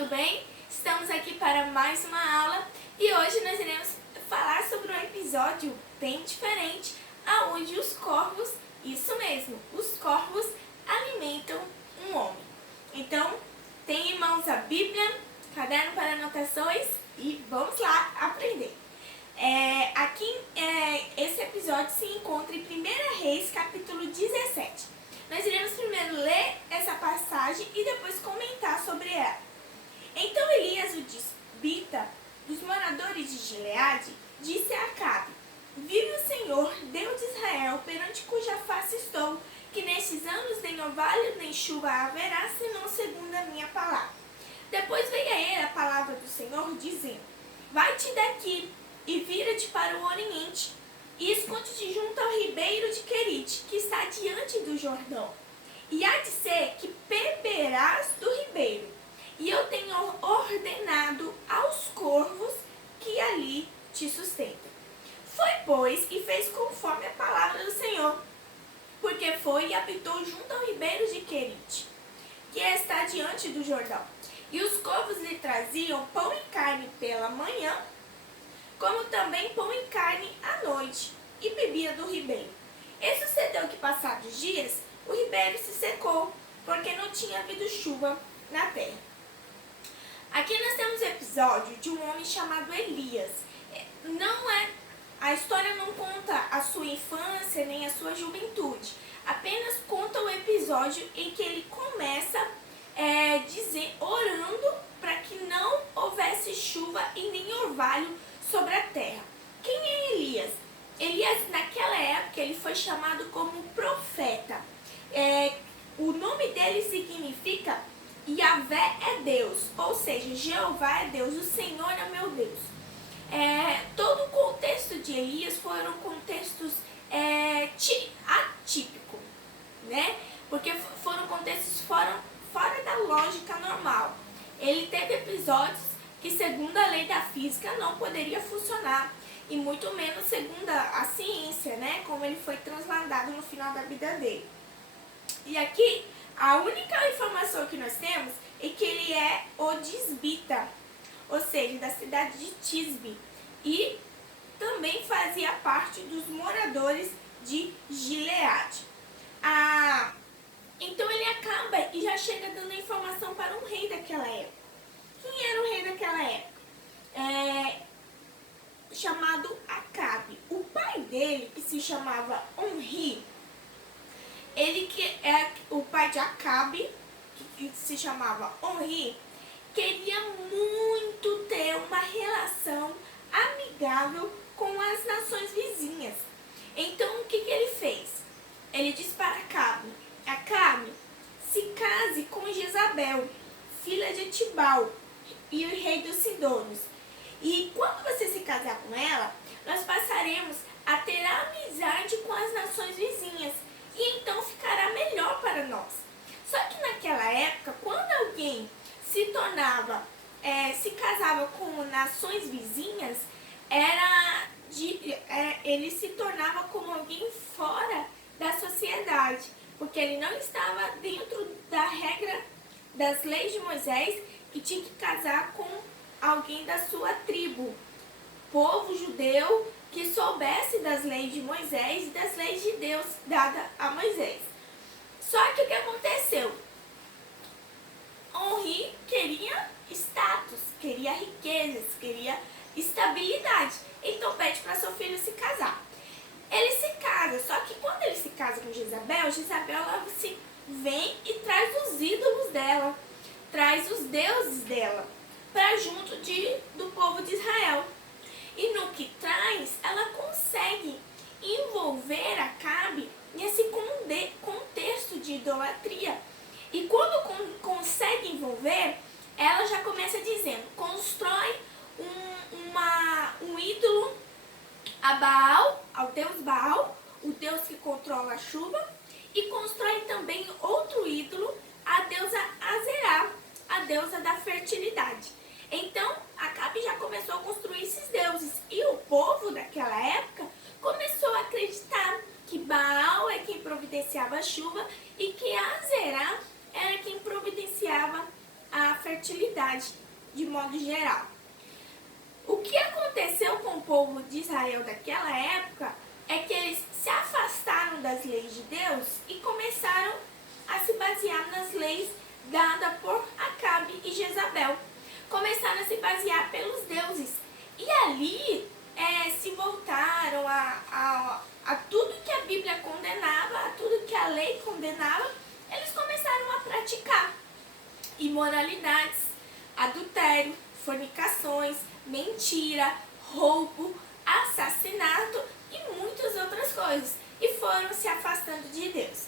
tudo bem? Estamos aqui para mais uma aula e hoje nós iremos falar sobre um episódio bem diferente, aonde os corvos, isso mesmo, os corvos alimentam um homem. Então, tem em mãos a Bíblia, caderno para anotações e vamos lá aprender. Esse episódio se encontra em 1 Reis, capítulo 17. Nós iremos primeiro ler essa passagem e depois comentar sobre ela. Então Elias, o tisbita, dos moradores de Gileade, disse a Acabe: Vive o Senhor, Deus de Israel, perante cuja face estou, que nestes anos nem orvalho nem chuva haverá, senão segundo a minha palavra. Depois veio a ele a palavra do Senhor, dizendo: Vai-te daqui e vira-te para o oriente, e esconde-te junto ao ribeiro de Querite, que está diante do Jordão. E há de ser que beberás do ribeiro, e eu tenho ordenado aos corvos que ali te sustentem. Foi, pois, e fez conforme a palavra do Senhor, porque foi e habitou junto ao ribeiro de Querite, que está diante do Jordão. E os corvos lhe traziam pão e carne pela manhã, como também pão e carne à noite, e bebia do ribeiro. E sucedeu que, passados os dias, o ribeiro se secou, porque não tinha havido chuva na terra. Aqui nós temos o episódio de um homem chamado Elias. A história não conta a sua infância nem a sua juventude, apenas conta o episódio em que ele começa orando para que não houvesse chuva e nem orvalho sobre a terra. Quem é Elias? Elias, naquela época, ele foi chamado como profeta. O nome dele significa Yahvé é Deus, ou seja, Jeová é Deus, o Senhor é meu Deus. Todo o contexto de Elias foram contextos atípicos, né? Porque foram contextos fora da lógica normal. Ele teve episódios que, segundo a lei da física, não poderia funcionar, e muito menos segundo a ciência, né? Como ele foi transladado no final da vida dele. E aqui, a única informação que nós temos é que ele é o tisbita, ou seja, da cidade de Tisbe, e também fazia parte dos moradores de Gileade. Então ele acaba e já chega dando informação para um rei daquela época. Quem era o rei daquela época? Chamado Acabe. O pai dele, que se chamava Onri, ele que é o pai de Acabe, que se chamava Onri, queria muito ter uma relação amigável com as nações vizinhas. Então o que ele fez? Ele disse para Acabe: Acabe, se case com Jezabel, filha de Etibal, e o rei dos Sidônios. E quando você se casar com ela, nós passaremos a ter amizade com as nações vizinhas, e então ficará melhor para nós. Só que naquela época, quando alguém se casava com nações vizinhas, ele se tornava como alguém fora da sociedade, porque ele não estava dentro da regra das leis de Moisés, que tinha que casar com alguém da sua tribo, povo judeu que soubesse das leis de Moisés e das leis de Deus dadas a Moisés. Só que o que aconteceu? Onri queria status, queria riquezas, queria estabilidade. Então pede para seu filho se casar. Ele se casa, só que quando ele se casa com Jezabel ela vem e traz os ídolos dela, traz os deuses dela para junto do povo de Israel. E no que traz, ela consegue envolver Acabe nesse contexto de idolatria. E quando consegue envolver, ela já começa dizendo: constrói um ídolo a Baal, ao deus Baal, o deus que controla a chuva, e constrói também outro ídolo, a deusa Azerá, a deusa da fertilidade. Então, Acabe já começou a construir esses deuses, e o povo daquela época começou a acreditar que Baal é quem providenciava a chuva e que Azerá era quem providenciava a fertilidade. fertilidade de modo geral. O que aconteceu com o povo de Israel daquela época é que eles se afastaram das leis de Deus e começaram a se basear nas leis dadas por Acabe e Jezabel. Começaram a se basear pelos deuses. E ali se voltaram a tudo que a Bíblia condenava, a tudo que a lei condenava, eles começaram a praticar imoralidades, adultério, fornicações, mentira, roubo, assassinato e muitas outras coisas. E foram se afastando de Deus.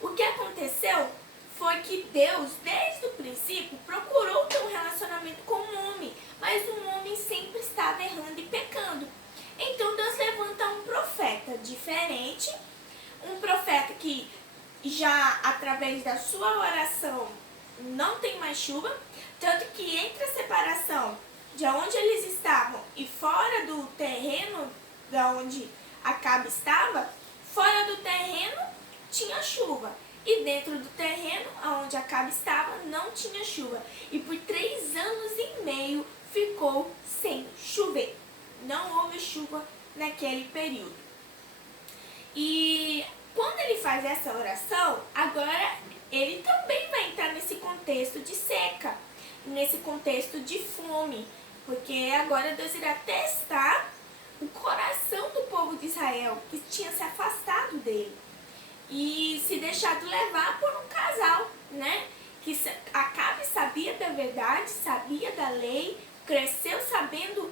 O que aconteceu foi que Deus, desde o princípio, procurou ter um relacionamento com o homem, mas o homem sempre estava errando e pecando. Então Deus levanta um profeta diferente, um profeta que já através da sua oração não tem mais chuva, tanto que entre a separação de onde eles estavam e fora do terreno de onde Acabe estava, fora do terreno tinha chuva. E dentro do terreno onde Acabe estava não tinha chuva. E por 3 anos e meio ficou sem chover. Não houve chuva naquele período. E quando ele faz essa oração, agora ele também vai entrar nesse contexto de seca, nesse contexto de fome. Porque agora Deus irá testar o coração do povo de Israel, que tinha se afastado dele e se deixado levar por um casal, né? Que Acabe sabia da verdade, sabia da lei, cresceu sabendo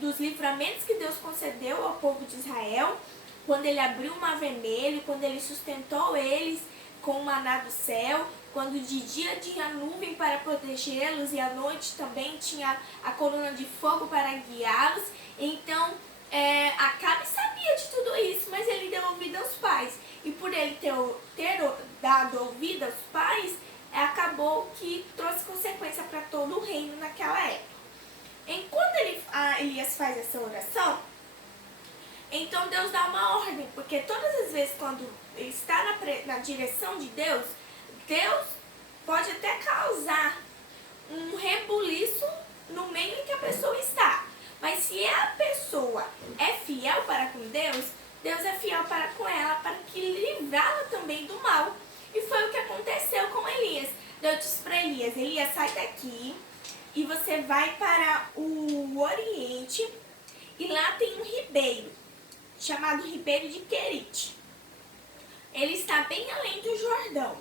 dos livramentos que Deus concedeu ao povo de Israel, quando ele abriu o mar vermelho, quando ele sustentou eles com o maná do céu, quando de dia tinha nuvem para protegê-los e à noite também tinha a coluna de fogo para guiá-los. Então, Acabe sabia de tudo isso, mas ele deu ouvido aos pais. E por ele ter dado ouvido aos pais, acabou que trouxe consequência para todo o reino naquela época. Enquanto Elias faz essa oração, então Deus dá uma ordem, porque todas as vezes quando ele está na direção de Deus, Deus pode até causar um rebuliço no meio em que a pessoa está. Mas se a pessoa é fiel para com Deus, Deus é fiel para com ela, para que livrá-la também do mal. E foi o que aconteceu com Elias. Deus disse para Elias: Elias, sai daqui e você vai para o Oriente, e lá tem um ribeiro, chamado Ribeiro de Querite. Ele está bem além do Jordão.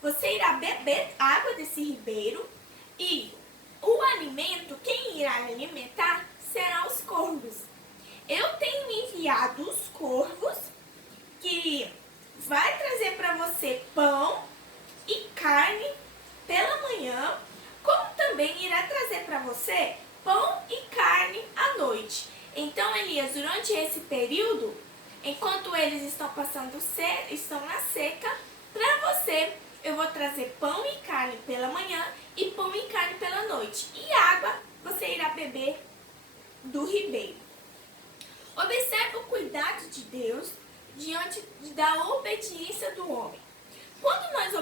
Você irá beber água desse ribeiro e o alimento, quem irá alimentar, será os corvos. Eu tenho enviado os corvos que vai trazer para você pão e carne pela manhã, como também irá trazer para você pão e carne à noite. Então, Elias, durante esse período, enquanto eles estão estão na seca, para você eu vou trazer pão e carne pela manhã e pão e carne pela noite. E água você irá beber do ribeiro. Observe o cuidado de Deus diante da obediência do homem. Quando nós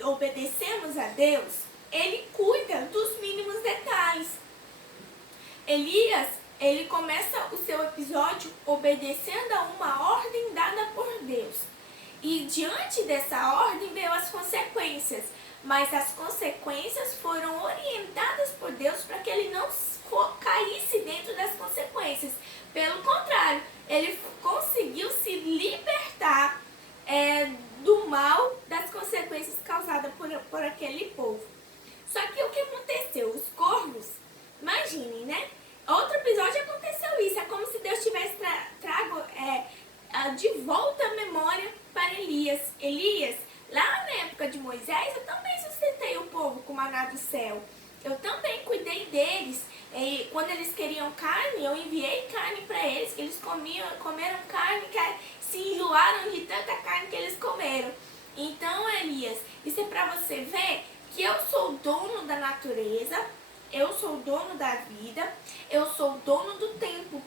obedecemos a Deus, Ele cuida dos mínimos detalhes. Elias, ele começa o seu episódio obedecendo a uma ordem dada por Deus. E diante dessa ordem veio as consequências. Mas as consequências foram orientadas por Deus para que ele não caísse dentro das consequências. Pelo contrário, ele conseguiu se libertar do mal, das consequências causadas por aquele povo. Só que o que aconteceu? Os corvos, imaginem, né? Outro episódio aconteceu isso. É como se Deus tivesse trago de volta a memória para Elias. Elias, lá na época de Moisés, eu também sustentei o povo com o maná do céu. Eu também cuidei deles. E quando eles queriam carne, eu enviei carne para eles, que eles comeram carne, que se enjoaram de tanta carne que eles comeram. Então, Elias, isso é para você ver que eu sou dono da natureza, eu sou dono da vida, eu sou dono do tempo.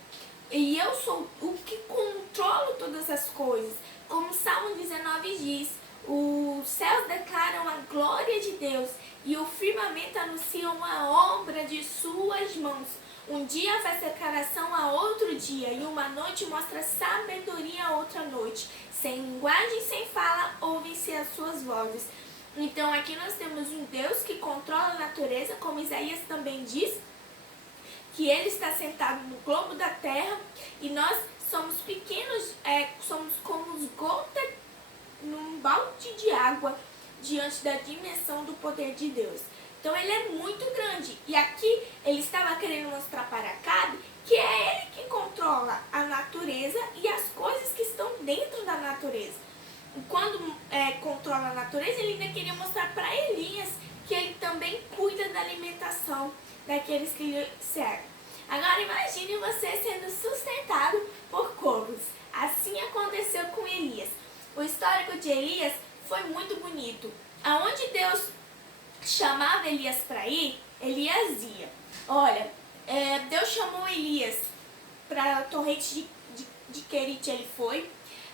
E eu sou o que controlo todas as coisas. Como Salmo 19 diz, os céus declaram a glória de Deus e o firmamento anuncia uma obra de suas mãos. Um dia faz declaração a outro dia, e uma noite mostra sabedoria a outra noite. Sem linguagem, sem fala, ouvem-se as suas vozes. Então aqui nós temos um Deus que controla a natureza, como Isaías também diz, que ele está sentado no globo da terra, e nós somos pequenos, somos como gotas num balde de água diante da dimensão do poder de Deus. Então ele é muito grande, e aqui ele estava querendo mostrar para Acabe que é ele que controla a natureza e as coisas que estão dentro da natureza. E quando controla a natureza, ele ainda queria mostrar para Elias que ele também cuida da alimentação daqueles que lhe servem. Agora imagine você sendo sustentado por corvos. Assim aconteceu com Elias. O histórico de Elias foi muito bonito. Aonde Deus chamava Elias para ir, Elias ia. Olha, Deus chamou Elias para a torrente de Querite, ele foi.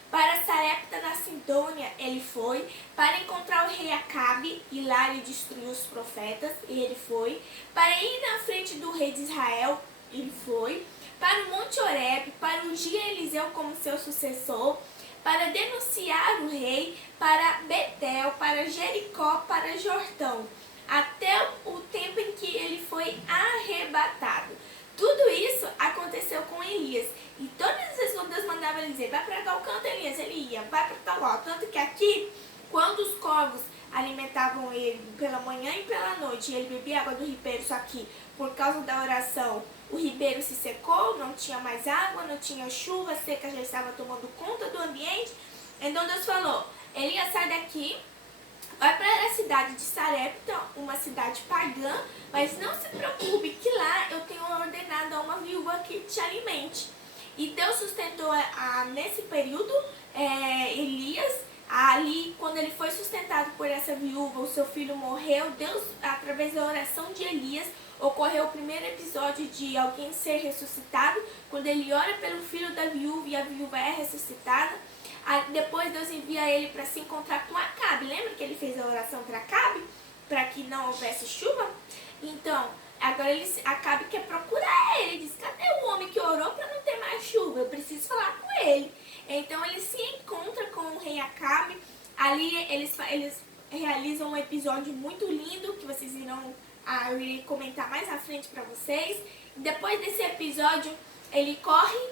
Para Sarepta na Sidônia, ele foi. Para encontrar o rei Acabe e lá ele destruiu os profetas, ele foi. Para ir na frente do rei de Israel, ele foi. Para o Monte Horebe, para ungir Eliseu como seu sucessor. Para denunciar o rei, para Betel, para Jericó, para Jordão, até o tempo em que ele foi arrebatado. Tudo isso aconteceu com Elias. E todas as vezes quando Deus mandava ele dizer, vai para tal canto, Elias, ele ia, vai para tal lado. Tanto que aqui, quando os corvos alimentavam ele pela manhã e pela noite, e ele bebia água do ribeiro, só que por causa da oração, o ribeiro se secou, não tinha mais água, não tinha chuva, a seca já estava tomando conta do ambiente. Então Deus falou, Elias, sai daqui, vai para a cidade de Sarepta, uma cidade pagã, mas não se preocupe que lá eu tenho ordenado a uma viúva que te alimente. E Deus sustentou nesse período Elias. Ali, quando ele foi sustentado por essa viúva, o seu filho morreu. Deus, através da oração de Elias, ocorreu o primeiro episódio de alguém ser ressuscitado, quando ele ora pelo filho da viúva e a viúva é ressuscitada. Depois Deus envia ele para se encontrar com Acabe. Lembra que ele fez a oração para Acabe? Para que não houvesse chuva? Então, agora Acabe quer procurar ele. Ele diz, cadê o homem que orou para não ter mais chuva? Eu preciso falar com ele. Então ele se encontra com o rei Acabe. Ali eles realizam um episódio muito lindo que vocês irão, eu irei comentar mais à frente para vocês. Depois desse episódio ele corre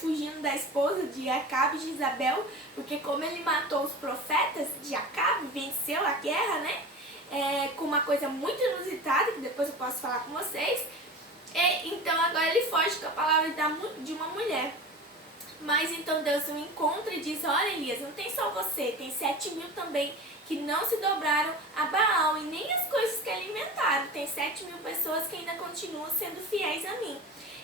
fugindo da esposa de Acabe, de Isabel, porque como ele matou os profetas de Acabe, venceu a guerra, né? Com uma coisa muito inusitada, que depois eu posso falar com vocês. Então agora ele foge com a palavra de uma mulher. Mas então Deus o encontra e diz, olha Elias, não tem só você, tem 7.000 também que não se dobraram a Baal e nem as coisas que alimentaram. Tem 7.000 pessoas que ainda continuam sendo fiéis a mim.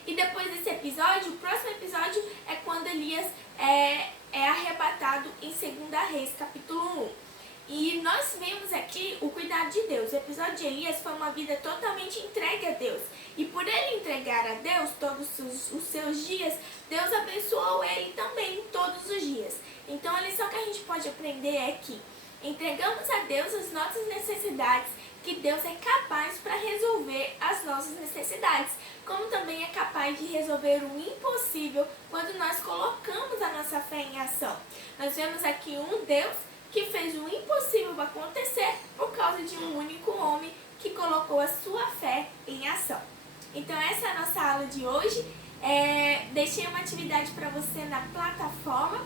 E depois desse episódio, o próximo episódio é quando Elias é arrebatado em 2 Reis, capítulo 1. E nós vemos aqui o cuidado de Deus. O episódio de Elias foi uma vida totalmente entregue a Deus. E por ele entregar a Deus todos os seus dias, Deus abençoou ele também todos os dias. Então a lição que a gente pode aprender é que entregamos a Deus as nossas necessidades, que Deus é capaz para resolver as nossas necessidades, como também é capaz de resolver o impossível quando nós colocamos a nossa fé em ação. Nós vemos aqui um Deus que fez o impossível acontecer por causa de um único homem que colocou a sua fé em ação. Então essa é a nossa aula de hoje. Deixei uma atividade para você na plataforma.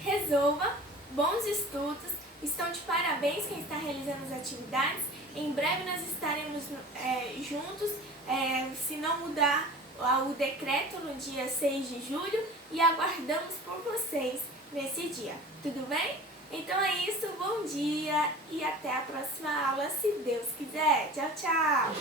Resolva, bons estudos, estão de parabéns quem está realizando as atividades. Em breve nós estaremos juntos, se não mudar o decreto no dia 6 de julho, e aguardamos por vocês nesse dia. Tudo bem? Então é isso, bom dia e até a próxima aula, se Deus quiser. Tchau, tchau!